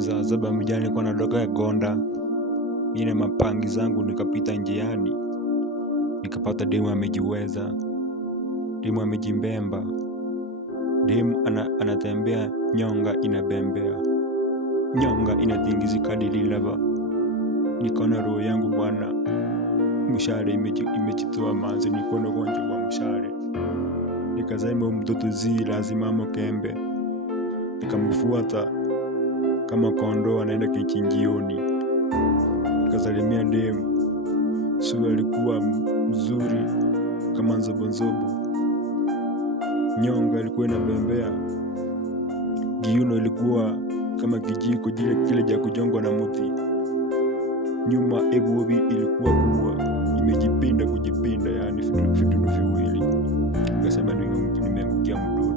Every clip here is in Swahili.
za saba mjani nilikuwa natoka Gonda ine mapangi zangu, nikapita njiani nikapata demu amejiweza, demu amejimbemba, demu anatembea nyonga inabembea, nyonga inatingizika dililava. Nikaona roho yangu bwana, mshale imejitoa manzi, nikono gonja kwa mshale. Nikasema mtoto lazima amokembe. Nikamfuata kama kondoo anaenda kichinjioni. Nikasalimia demu. Sura alikuwa mzuri kama nzobonzobo. Nyonga ilikuwa inabembea. Kiuno ilikuwa kama kijiko kile cha kujongwa na mti. Nyuma ebuobi ilikuwa kubwa, imejipinda kujipinda, yani vitu viwili. Nikasema nimemkia mdudu.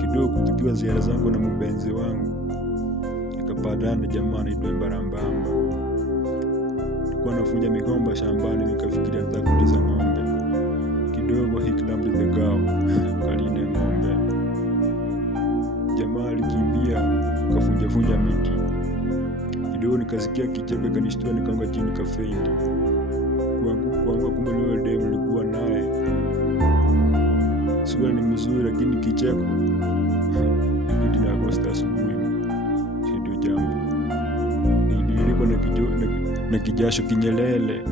Kidogo tukiwa ziara zangu na mbenzi wangu, nikapatana jamaa anaitwa Mbarambamba. Tulikuwa nafuja migomba shambani, nikafikiria nitakuliza ng'ombe. Kidogo hiklambi thegao kalinde ng'ombe. Jamaa alikimbia kafunja miti. Kidogo nikasikia kicheko kanishtua, nikaanguka chini kafeindi. Kuanguka kumbe yule demu nilikuwa naye. Sura ni mzuri lakini kicheko. Ndio na Agosta asubuhi. Ndio jambo. Nilikuwa na kijasho kinyelele.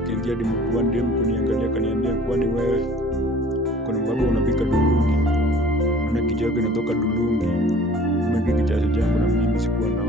Nikaingia demu kuniangalia, kaniambia kwani wewe kuna baba unapika dulungi? Na kijako kinatoka dulungi. Mimi kijasho changu na mimi sikuwa na